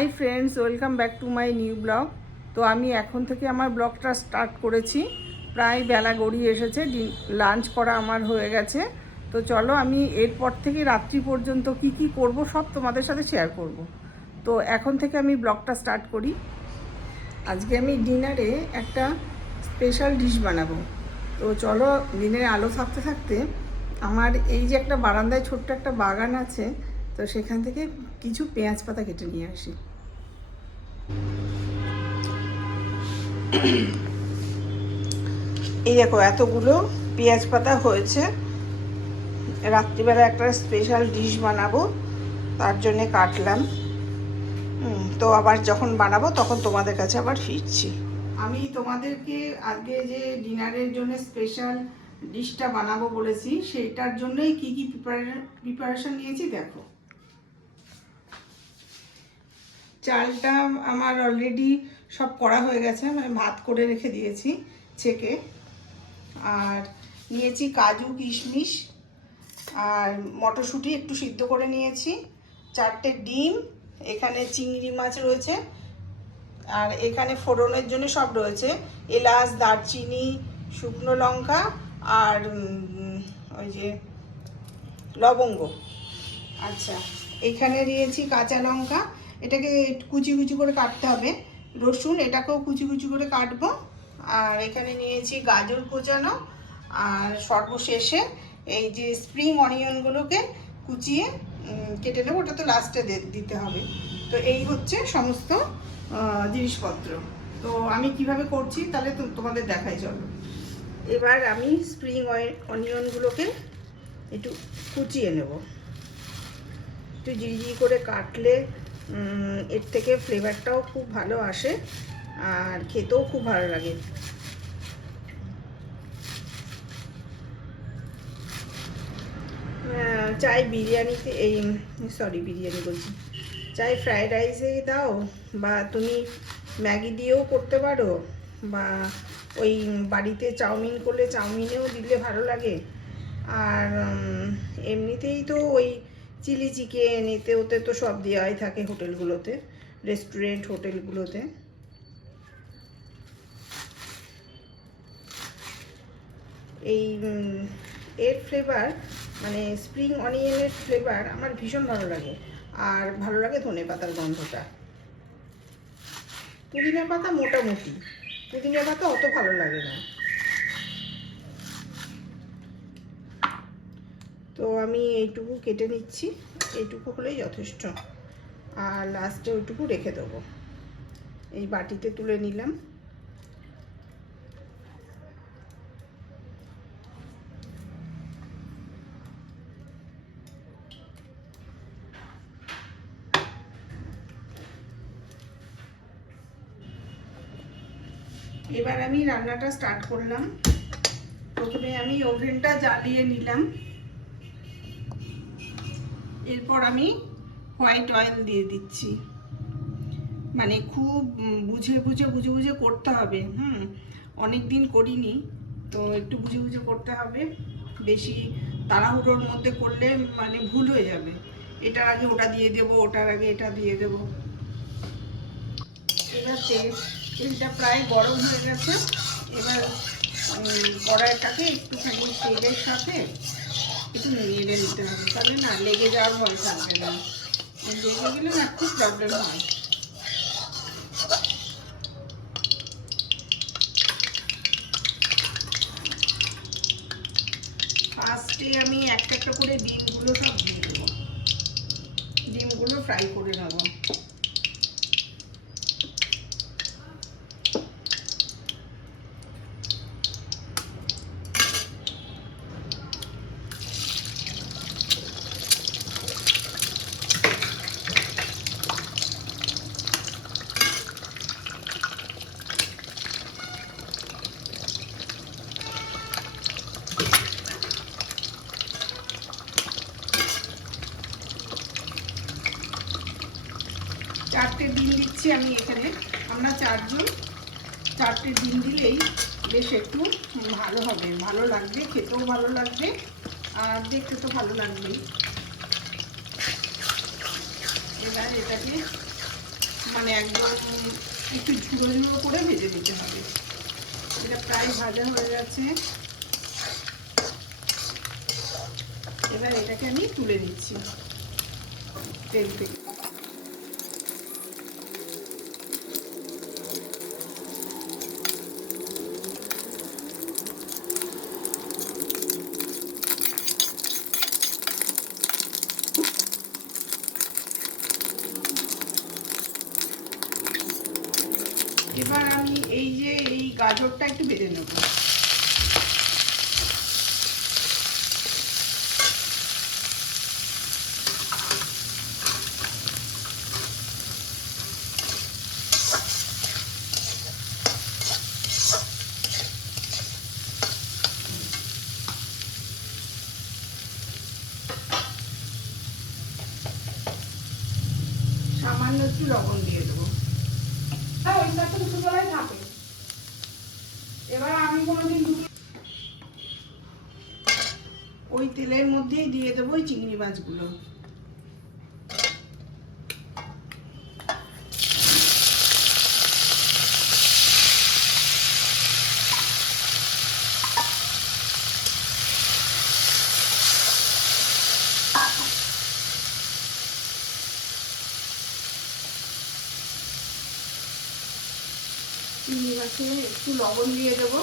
Hi friends, welcome back to my new blog. তো আমি এখন থেকে আমার ব্লগটা স্টার্ট করেছি। প্রায় বেলা গড়িয়ে এসেছে, লাঞ্চ করা আমার হয়ে গেছে। তো চলো আমি এরপর থেকে রাত্রি পর্যন্ত কি করব সব তোমাদের সাথে শেয়ার করব। তো এখন থেকে আমি ব্লগটা স্টার্ট করি। আজকে আমি ডিনারে একটা স্পেশাল ডিশ বানাবো। তো চলো, দিনের আলো থাকতে থাকতে আমার এই যে একটা বারান্দায় ছোট্ট একটা বাগান আছে, তো সেখান থেকে কিছু পেঁয়াজ পাতা কেটে নিয়ে আসি। এই দেখো এতগুলো পেঁয়াজ পাতা হয়েছে। রাত্রিবেলা একটা স্পেশাল ডিশ বানাবো, তার জন্যে কাটলাম। তো আবার যখন বানাবো তখন তোমাদের কাছে আবার ফিরছি। আমি তোমাদেরকে আজকে যে ডিনারের জন্য স্পেশাল ডিশটা বানাবো বলেছি, সেইটার জন্যই কি প্রিপারেশন নিয়েছি দেখো। চালটা আমার অলরেডি সব করা হয়ে গেছে, মানে ভাত করে রেখে দিয়েছি ছেঁকে। আর নিয়েছি কাজু কিশমিশ আর মটরশুঁটি একটু সিদ্ধ করে নিয়েছি, 4টে ডিম, এখানে চিংড়ি মাছ রয়েছে, আর এখানে ফোড়নের জন্য সব রয়েছে, এলাচ, দারচিনি, শুকনো লঙ্কা আর ওই যে লবঙ্গ। আচ্ছা, এখানে নিয়েছি কাঁচা লঙ্কা, এটাকে কুচি কুচি করে কাটতে হবে। রসুন, এটাকেও কুচি কুচি করে কাটবো। আর এখানে নিয়েছি গাজর কোচানো, আর সর্বশেষে এই যে স্প্রিং অনিয়নগুলোকে কুচিয়ে কেটে নেবো, ওটা তো লাস্টে দিতে হবে। তো এই হচ্ছে সমস্ত জিনিসপত্র। তো আমি কিভাবে করছি তাহলে তোমাদের দেখাই চলো। এবার আমি স্প্রিং অনিয়নগুলোকে একটু কুচিয়ে নেব। একটু জিরি করে কাটলে এর থেকে ফ্লেভারটাও খুব ভালো আসে আর খেতেও খুব ভালো লাগে। চাই বিরিয়ানিতে, বিরিয়ানি বলছি, চাই ফ্রায়েড রাইসে দাও, বা তুমি ম্যাগি দিয়েও করতে পারো, বা ওই বাড়িতে চাউমিন করলে চাউমিনেও দিলে ভালো লাগে। আর এমনিতেই তো ওই চিলি চিকেন এতে ওতে তো সব দেওয়াই থাকে হোটেলগুলোতে, রেস্টুরেন্ট হোটেলগুলোতে। এই এর ফ্লেভার, মানে স্প্রিং অনিয়নের ফ্লেভার আমার ভীষণ ভালো লাগে। আর ভালো লাগে ধনে পাতার গন্ধটা। পুদিনা পাতা মোটামুটি, পুদিনা পাতা অত ভালো লাগে না। তো আমি এইটুকু কেটে নিচ্ছি, এইটুকু হলেই যথেষ্ট। আর লাস্টে ওইটুকু রেখে দেবো। এই বাটিতে তুলে নিলাম। এবার আমি রান্নাটা স্টার্ট করলাম। প্রথমে আমি ওভেনটা জ্বালিয়ে নিলাম। এরপর আমি হোয়াইট অয়েল দিয়ে দিচ্ছি। মানে খুব বুঝে বুঝে করতে হবে। অনেক দিন করিনি, তো একটু বুঝে বুঝে করতে হবে। বেশি তাড়াহুড়োর মধ্যে করলে মানে ভুল হয়ে যাবে। এটার আগে ওটা দিয়ে দেবো, ওটার আগে এটা দিয়ে দেবো। এবার তেলটা প্রায় গরম হয়ে গেছে। এবার কড়াইটাকে একটুখানি তেলের সাথে একটু নেড়ে নিতে হবে, তাহলে না লেগে যাওয়ার ভয় থাকবে না। লেগে গেলে না খুব প্রবলেম হয়। ফার্স্টে আমি একটা একটা করে ডিমগুলো সব দিয়ে দেবো, ডিমগুলো ফ্রাই করে নেব। চারটে ডিম দিচ্ছি আমি এখানে, আমরা 4 জন, 4টে ডিম দিলেই বেশ একটু ভালো হবে, ভালো লাগবে, খেতেও ভালো লাগবে আর দেখতে তো ভালো লাগবেই। এবার এটাকে মানে একদম একটু ঝুড়ো ঝুড়ো করে ভেজে নিতে হবে। এটা প্রায় ভাজা হয়ে গেছে, এবার এটাকে আমি তুলে নিচ্ছি তেল থেকে। এবার আমি এই গাজরটা একটু ভেজে নেব। সামান্য একটু লবণ দিয়ে দেবো। ওই সাথে দুপুরবেলায় থাকে। এবার আমি কোনোদিন ওই তেলের মধ্যেই দিয়ে দেবো ওই চিংড়ি মাছগুলো। চিংড়ি মাছে একটু লবণ দিয়ে দেবো।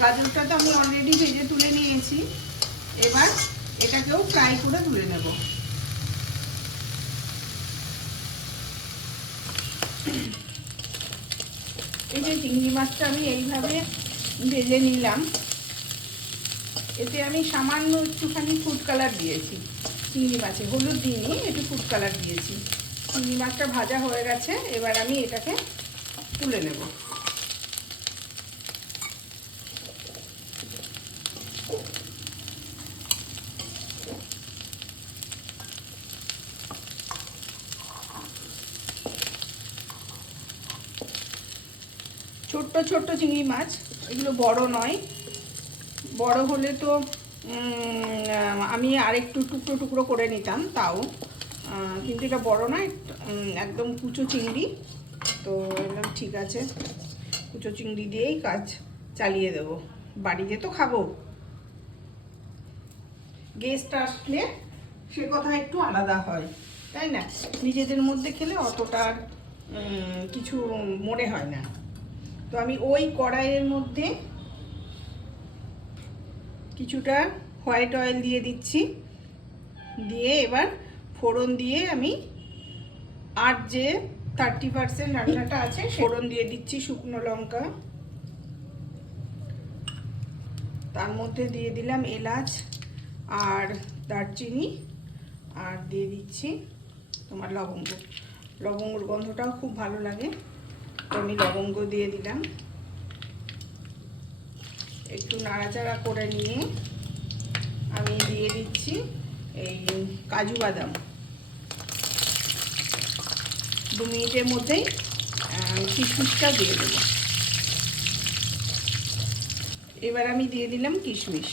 গাজরটা তো আমি অলরেডি ভেজে তুলে নিয়েছি, এবার এটাকেও ফ্রাই করে তুলে নেব। এই যে চিংড়ি মাছটা আমি এইভাবে ভেজে নিলাম, এতে আমি সামান্য একটুখানি ফুড কালার দিয়েছি। চিংড়ি মাছে হলুদ দিইনি, একটু ফুড কালার দিয়েছি। চিংড়ি মাছটা ভাজা হয়ে গেছে, এবার আমি এটাকে তুলে নেব। ছোট্ট ছোট্ট চিংড়ি মাছ, এগুলো বড় নয়। বড় হলে তো আমি আরেকটু টুকরো টুকরো করে নিতাম তাও, কিন্তু এটা বড় নয়, একদম কুচো চিংড়ি। তো এরকম ঠিক আছে, কুচো চিংড়ি দিয়েই কাজ চালিয়ে দেবো। বাড়িতে তো খাবো, গেস্ট আসলে সে কথা একটু আলাদা হয়, তাই না? নিজেদের মধ্যে খেলে অতটা কিছু মনে হয় না। তো আমি ওই কড়াইয়ের মধ্যে কিছুটা হোয়াইট অয়েল দিয়ে দিচ্ছি, দিয়ে এবার ফোড়ন দিয়ে আমি আর যে 30% রান্নাটা আছে ফোড়ন দিয়ে দিচ্ছি। শুকনো লঙ্কা, তার মধ্যে দিয়ে দিলাম এলাচ আর দারচিনি, আর দিয়ে দিচ্ছি তোমার লবঙ্গ। লবঙ্গর গন্ধটাও খুব ভালো লাগে, তো আমি লবঙ্গ দিয়ে দিলাম। একটু নাড়াচাড়া করে নিয়ে আমি দিয়ে দিচ্ছি এই কাজু বাদাম। 2 মিনিটের মধ্যেই কিশমিশটা দিয়ে দেবো। এবার আমি দিয়ে দিলাম কিশমিশ।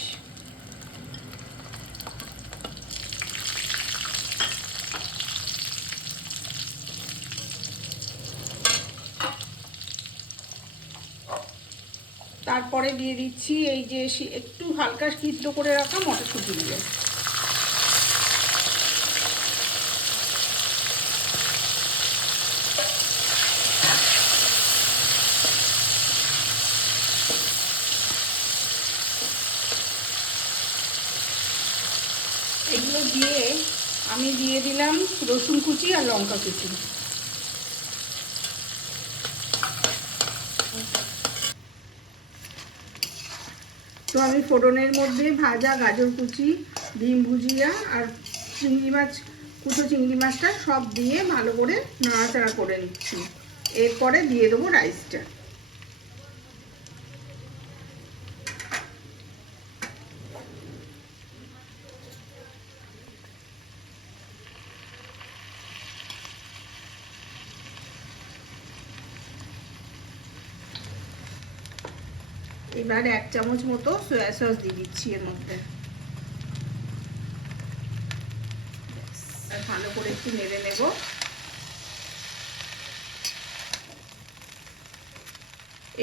তারপরে দিয়ে দিচ্ছি এই যে একটু হালকা সিদ্ধ করে রাখা মটরশুঁটিগুলো। এগুলো দিয়ে আমি দিয়ে দিলাম রসুন কুচি আর লঙ্কা কুচি। তো আমি ফোড়নের মধ্যে ভাজা গাজর কুচি, ডিম ভুজিয়া আর চিংড়ি মাছ, কুচো চিংড়ি মাছটা সব দিয়ে ভালো করে নাড়াচাড়া করে নিচ্ছি। এরপরে দিয়ে দেবো রাইসটা। এবার 1 চামচ মতো সয়া সস দিয়ে দিচ্ছি এর মধ্যে। আর ভালো করে একটু নেড়ে নেব।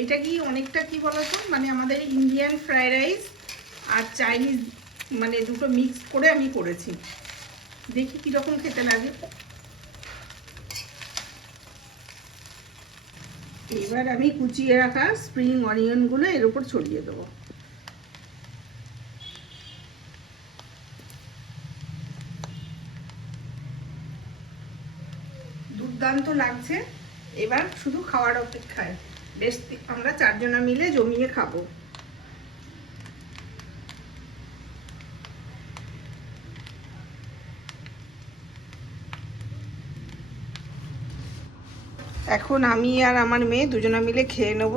এটা কি অনেকটা কি বলতো, মানে আমাদের ইন্ডিয়ান ফ্রাইড রাইস আর চাইনিজ মানে দুটো মিক্স করে আমি করেছি। দেখি কীরকম খেতে লাগে। এবার আমি কুচিয়ে রাখা স্প্রিং অনিয়নগুলো এর উপর ছড়িয়ে দেবো। দুর্দান্ত লাগছে। এবার শুধু খাওয়ার অপেক্ষায়। বেশ আমরা 4 জনা মিলে জমিয়ে খাবো। এখন আমি আর আমার মেয়ে দুজনা মিলে খেয়ে নেব।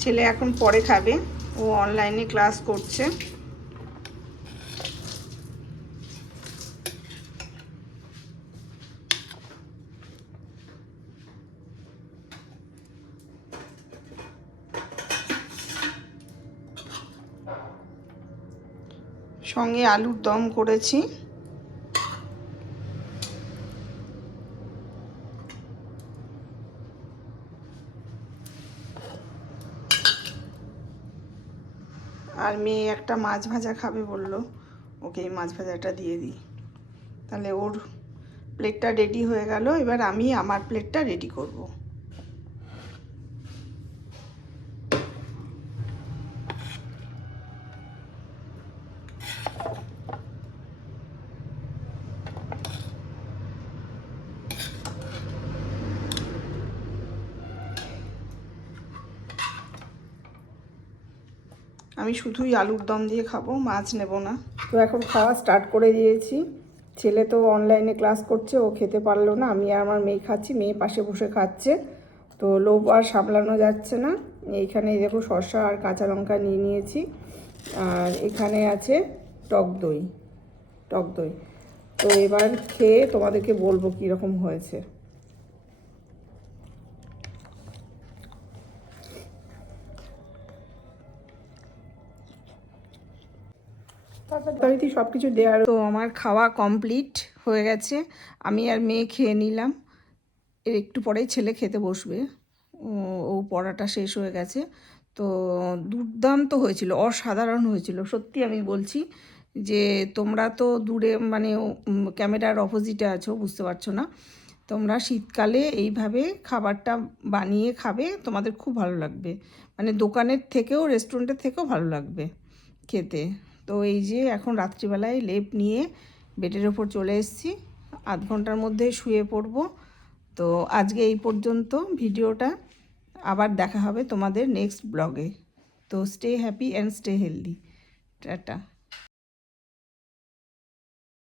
ছেলে এখন পরে খাবে, ও অনলাইনে ক্লাস করছে। সঙ্গে আলুর দম করেছি। আর মেয়ে একটা মাছ ভাজা খাবে বললো, ওকে এই মাছ ভাজাটা দিয়ে দিই। তাহলে ওর প্লেটটা রেডি হয়ে গেল। এবার আমি আমার প্লেটটা রেডি করব। আমি শুধুই আলুর দম দিয়ে খাবো, মাছ নেব না। তো এখন খাওয়া স্টার্ট করে দিয়েছি। ছেলে তো অনলাইনে ক্লাস করছে, ও খেতে পারলো না। আমি আর আমার মেয়ে খাচ্ছি, মেয়ে পাশে বসে খাচ্ছে। তো লোভ আর সামলানো যাচ্ছে না। এইখানে দেখো শসা আর কাঁচা লঙ্কা নিয়ে নিয়েছি। আর এখানে আছে টক দই। তো এবার খেয়ে তোমাদেরকে বলবো কীরকম হয়েছে। তাড়াতাড়ি সব কিছু দেওয়ার। তো আমার খাওয়া কমপ্লিট হয়ে গেছে। আমি আর মেয়ে খেয়ে নিলাম। এর একটু পরেই ছেলে খেতে বসবে। ও পড়াটা শেষ হয়ে গেছে। তো দুর্দান্ত হয়েছিল, অসাধারণ হয়েছিল সত্যি। আমি বলছি যে তোমরা তো দূরে মানে ক্যামেরার অপোজিটে আছো, বুঝতে পারছো না। তোমরা শীতকালে এইভাবে খাবারটা বানিয়ে খাবে, তোমাদের খুব ভালো লাগবে। মানে দোকানের থেকেও, রেস্টুরেন্টের থেকেও ভালো লাগবে খেতে। তো এই যে এখন রাত্রিবেলায় লেপ নিয়ে বেডের ওপর চলে এসেছি। আধ ঘন্টার মধ্যে শুয়ে পড়বো। তো আজকে এই পর্যন্ত ভিডিওটা। আবার দেখা হবে তোমাদের নেক্সট ব্লগে। তো stay happy and stay healthy. Tata.